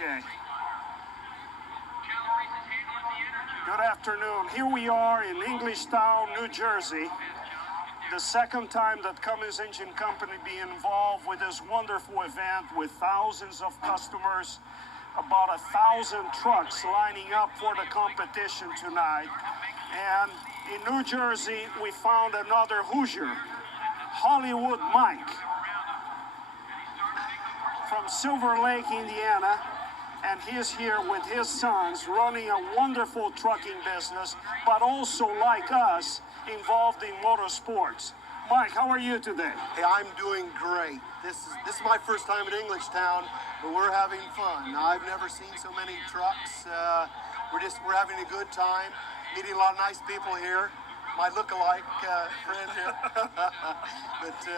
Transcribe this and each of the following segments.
Okay. Good afternoon. Here we are in Englishtown, New Jersey. The second time that Cummins Engine Company be involved with this wonderful event with thousands of customers, about 1,000 trucks lining up for the competition tonight. And in New Jersey, we found another Hoosier, Hollywood Mike, from Silver Lake, Indiana. And he's here with his sons running a wonderful trucking business, but also like us, involved in motorsports. Mike, how are you today? Hey, I'm doing great. This is my first time in Englishtown, but we're having fun. I've never seen so many trucks. We're having a good time, meeting a lot of nice people here. My look-alike friend here, but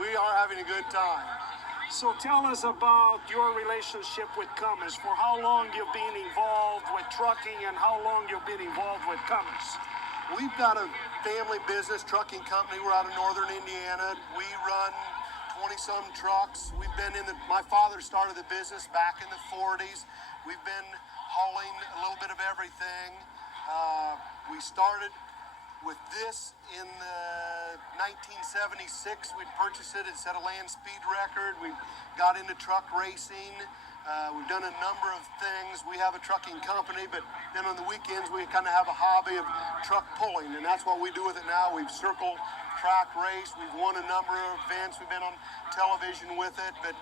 we are having a good time. So tell us about your relationship with Cummins. For how long you've been involved with trucking and how long you've been involved with Cummins? We've got a family business trucking company. We're out of northern Indiana. We run 20-some trucks. My father started the business back in the 40s. We've been hauling a little bit of everything. We started with this in 1976. We'd purchased it. It set a land speed record. We got into truck racing. We've done a number of things. We have a trucking company, but then on the weekends we kind of have a hobby of truck pulling, and that's what we do with it now. We've circle track race. We've won a number of events. We've been on television with it, but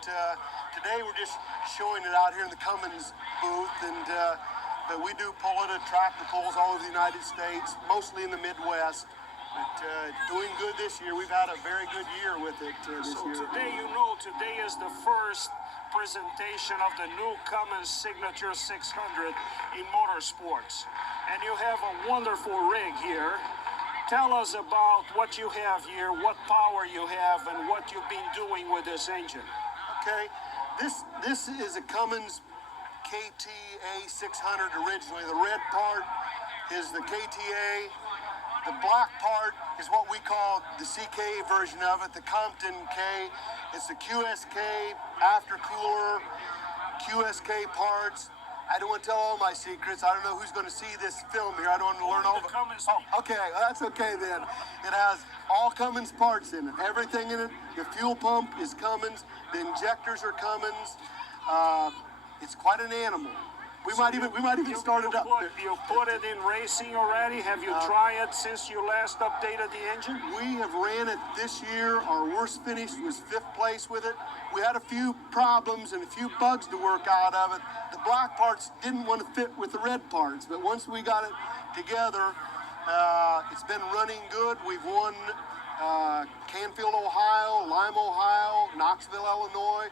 today we're just showing it out here in the Cummins booth, and but we do pull it at tractor pulls all over the United States, mostly in the Midwest. But doing good this year. We've had a very good year with it this year. So today is the first presentation of the new Cummins Signature 600 in motorsports. And you have a wonderful rig here. Tell us about what you have here, what power you have, and what you've been doing with this engine. Okay, this is a Cummins KTA 600 originally. The red part is the KTA. The black part is what we call the CK version of it, the Compton K. It's the QSK aftercooler, QSK parts. I don't want to tell all my secrets. I don't know who's going to see this film here. I don't want to learn all of it. Oh, okay, that's okay then. It has all Cummins parts in it. Everything in it. The fuel pump is Cummins. The injectors are Cummins. It's quite an animal. We might even start it up. You put it in racing already? Have you tried it since you last updated the engine? We have ran it this year. Our worst finish was 5th place with it. We had a few problems and a few bugs to work out of it. The black parts didn't want to fit with the red parts, but once we got it together, it's been running good. We've won Canfield, Ohio, Lima, Ohio, Knoxville, Illinois.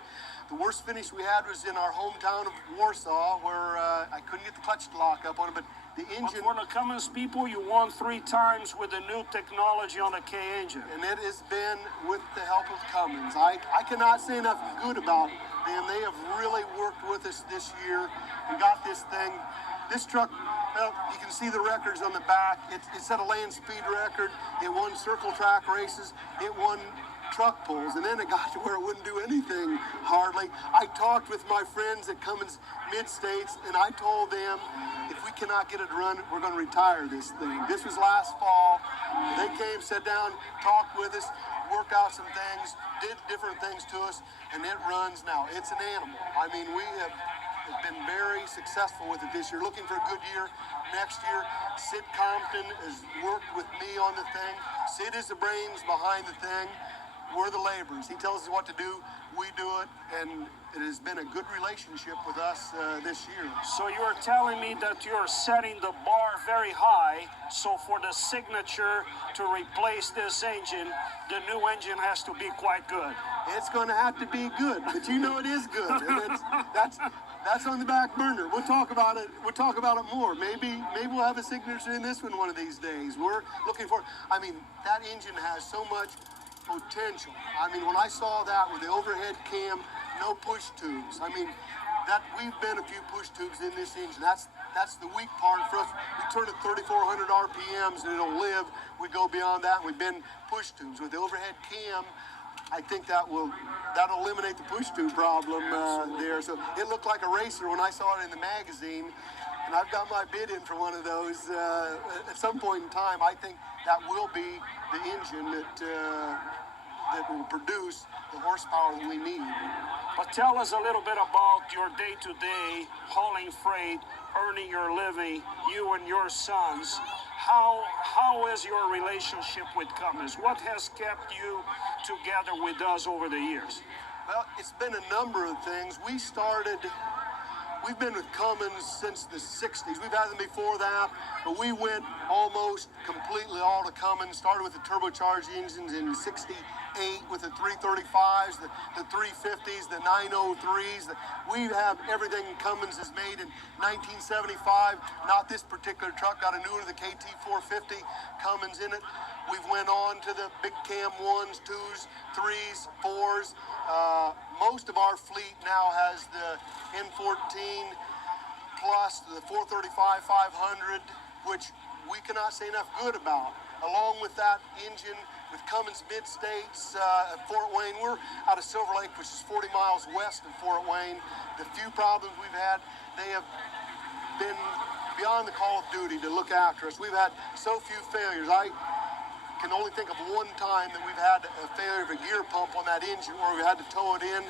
The worst finish we had was in our hometown of Warsaw, where I couldn't get the clutch to lock up on it, but the engine... But for the Cummins people, you won 3 times with the new technology on the K engine. And it has been with the help of Cummins. I cannot say enough good about them. They have really worked with us this year. We got this thing. This truck, well, you can see the records on the back. It set a land speed record. It won circle track races. It won truck pulls, and then it got to where it wouldn't do anything hardly. I talked with my friends at Cummins Mid-States, and I told them, if we cannot get it to run, we're going to retire this thing. This was last fall. They came, sat down, talked with us, worked out some things, did different things to us, and it runs now. It's an animal. I mean, we have been very successful with it this year. Looking for a good year next year. Sid Compton has worked with me on the thing. Sid is the brains behind the thing. We're the laborers. He tells us what to do, we do it, and it has been a good relationship with us this year. So you're telling me that you're setting the bar very high, so for the signature to replace this engine, the new engine has to be quite good. It's going to have to be good, but you know it is good. And that's on the back burner. We'll talk about it. We'll talk about it more. Maybe we'll have a signature in this one of these days. We're looking for. I mean, that engine has so much potential. I mean, when I saw that with the overhead cam, no push tubes. I mean, that we've been a few push tubes in this engine. That's the weak part for us. We turn at 3,400 RPMs and it'll live. We go beyond that. We've been push tubes with the overhead cam. I think that'll eliminate the push-to problem there. So it looked like a racer when I saw it in the magazine, and I've got my bid in for one of those at some point in time. I think that will be the engine that will produce the horsepower that we need. But tell us a little bit about your day-to-day hauling freight, earning your living, you and your sons. How is your relationship with Cummins? What has kept you together with us over the years? Well, it's been a number of things. We've been with Cummins since the 60s. We've had them before that, but we went almost completely all to Cummins. Started with the turbocharged engines in 68 with the 335s, the 350s, the 903s. We have everything Cummins has made in 1975. Not this particular truck, got a newer, the KT450 Cummins in it. We've went on to the big cam 1s, 2s, 3s, 4s. Most of our fleet now has the N14 plus the 435 500, which we cannot say enough good about. Along with that engine with Cummins Mid-States at Fort Wayne. We're out of Silver Lake, which is 40 miles west of Fort Wayne. The few problems we've had, they have been beyond the call of duty to look after us. We've had so few failures. I can only think of one time that we've had a failure of a gear pump on that engine where we had to tow it in.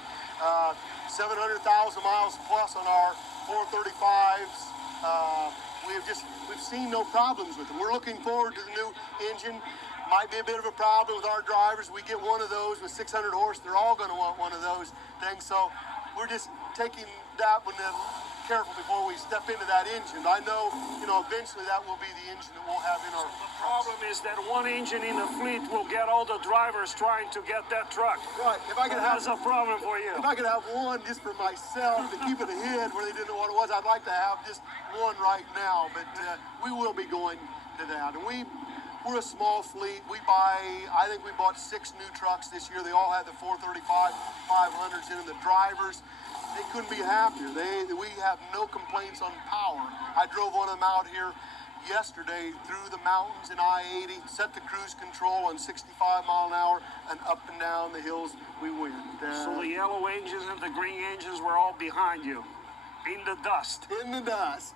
700,000 miles plus on our 435s. We've seen no problems with it. We're looking forward to the new engine. Might be a bit of a problem with our drivers. We get one of those with 600 horse. They're all going to want one of those things. So we're just taking that one careful before we step into that engine. I know, eventually that will be the engine that we'll have in our The problem is that one engine in the fleet will get all the drivers trying to get that truck. Right. If I could have That's a problem for you. If I could have one just for myself to keep it ahead where they didn't know what it was, I'd like to have just one right now. But we will be going to that. And we're a small fleet. I think we bought 6 new trucks this year. They all had the 435 500s in them. The drivers, they couldn't be happier. We have no complaints on power. I drove one of them out here yesterday through the mountains in I-80, set the cruise control on 65 mile an hour, and up and down the hills we went. So the yellow engines and the green engines were all behind you, in the dust. In the dust.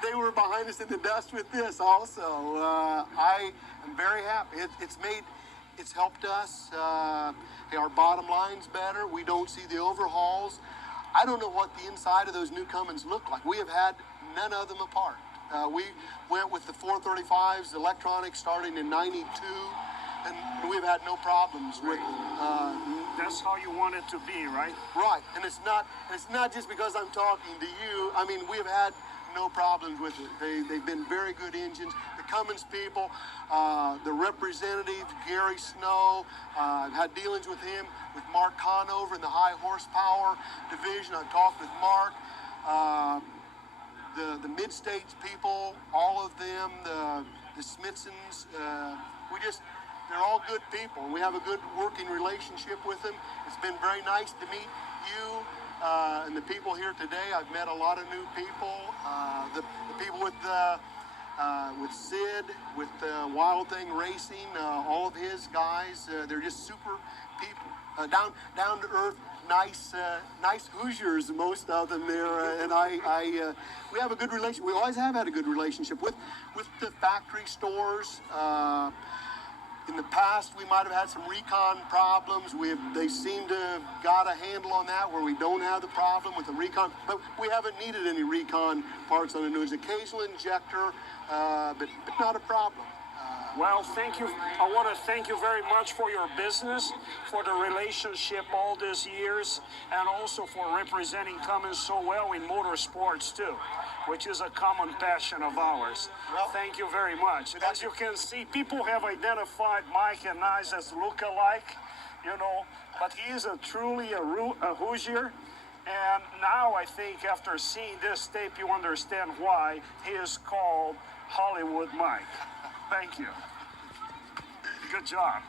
They were behind us in the dust with this also. I am very happy. It's helped us. Our bottom line's better. We don't see the overhauls. I don't know what the inside of those new Cummins look like. We have had none of them apart. We went with the 435s, electronics starting in 92, and we've had no problems with them. That's how you want it to be, right? Right, and it's not just because I'm talking to you. I mean, we have had no problems with it. They've been very good engines. The Cummins people, the representative, Gary Snow, I've had dealings with him, with Mark Conover in the high horsepower division. I've talked with Mark. The Mid-States people, all of them, the Smithsons, they're all good people. We have a good working relationship with them. It's been very nice to meet you and the people here today. I've met a lot of new people. The people with Sid, with Wild Thing Racing, all of his guys, they're just super people. Down to earth, nice Hoosiers, most of them there, and we have a good relationship. We always have had a good relationship with the factory stores. In the past, we might have had some recon problems. They seem to have got a handle on that where we don't have the problem with the recon, but we haven't needed any recon parts on the news. Occasional injector, but not a problem. Well, thank you. I want to thank you very much for your business, for the relationship all these years, and also for representing Cummins so well in motorsports too, which is a common passion of ours. Well, thank you very much. And as you can see, people have identified Mike and I as look-alike, but he is truly a Hoosier. And now I think after seeing this tape, you understand why he is called Hollywood Mike. Thank you. Good job.